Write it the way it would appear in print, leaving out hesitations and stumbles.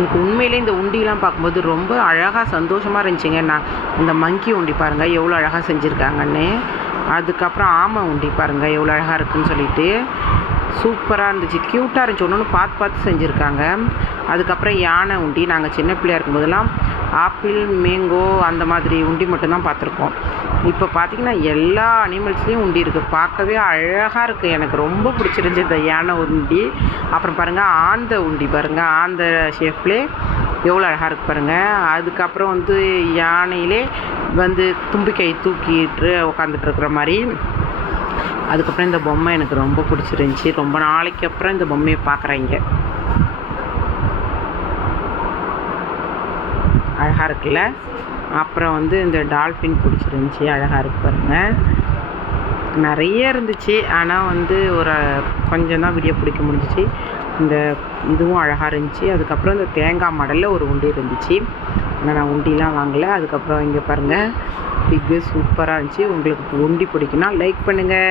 எனக்கு உண்மையிலே இந்த உண்டிலாம் பார்க்கும்போது ரொம்ப அழகாக சந்தோஷமாக இருந்துச்சுங்க. நான் இந்த மங்கி உண்டி பாருங்கள் எவ்வளோ அழகாக செஞ்சுருக்காங்கன்னு. அதுக்கப்புறம் ஆமை உண்டி பாருங்கள் எவ்வளோ அழகாக இருக்குதுன்னு சொல்லிட்டு சூப்பராக இருந்துச்சு, க்யூட்டாக இருந்துச்சு. ஒன்று ஒன்று பார்த்து பார்த்து செஞ்சுருக்காங்க. அதுக்கப்புறம் யானை உண்டி, நாங்கள் சின்ன பிள்ளையா இருக்கும்போதெல்லாம் ஆப்பிள் மேங்கோ அந்த மாதிரி உண்டி மட்டும்தான் பார்த்துருக்கோம். இப்போ பார்த்திங்கன்னா எல்லா அனிமல்ஸ்லேயும் உண்டி இருக்குது, பார்க்கவே அழகாக இருக்குது. எனக்கு ரொம்ப பிடிச்சிருந்துச்சி இந்த யானை உண்டி. அப்புறம் பாருங்கள் ஆந்த உண்டி பாருங்கள், ஆந்த ஷேப்லேயே எவ்வளோ அழகாக இருக்குது பாருங்கள். அதுக்கப்புறம் வந்து யானையிலே வந்து தும்பிக்கை தூக்கிட்டு உட்காந்துட்ருக்குற மாதிரி. அதுக்கப்புறம் இந்த பொம்மை எனக்கு ரொம்ப பிடிச்சிருந்துச்சி. ரொம்ப நாளைக்கு அப்புறம் இந்த பொம்மையை பார்க்குறேங்க, அழகாக இருக்குல்ல. அப்புறம் வந்து இந்த டால்ஃபின் பிடிச்சிருந்துச்சி, அழகாக இருக்கு பாருங்கள். நிறைய இருந்துச்சு, ஆனால் வந்து ஒரு கொஞ்சம் தான் வீடியோ பிடிக்க முடிஞ்சிச்சு. இந்த இதுவும் அழகாக இருந்துச்சு. அதுக்கப்புறம் இந்த தேங்காய் மாடலில் ஒரு உண்டி இருந்துச்சு, ஆனால் நான் உண்டிலாம் வாங்கலை. அதுக்கப்புறம் இங்கே பாருங்கள் பிக்கு சூப்பராக இருந்துச்சு. உங்களுக்கு உண்டி பிடிக்குன்னா லைக் பண்ணுங்கள்.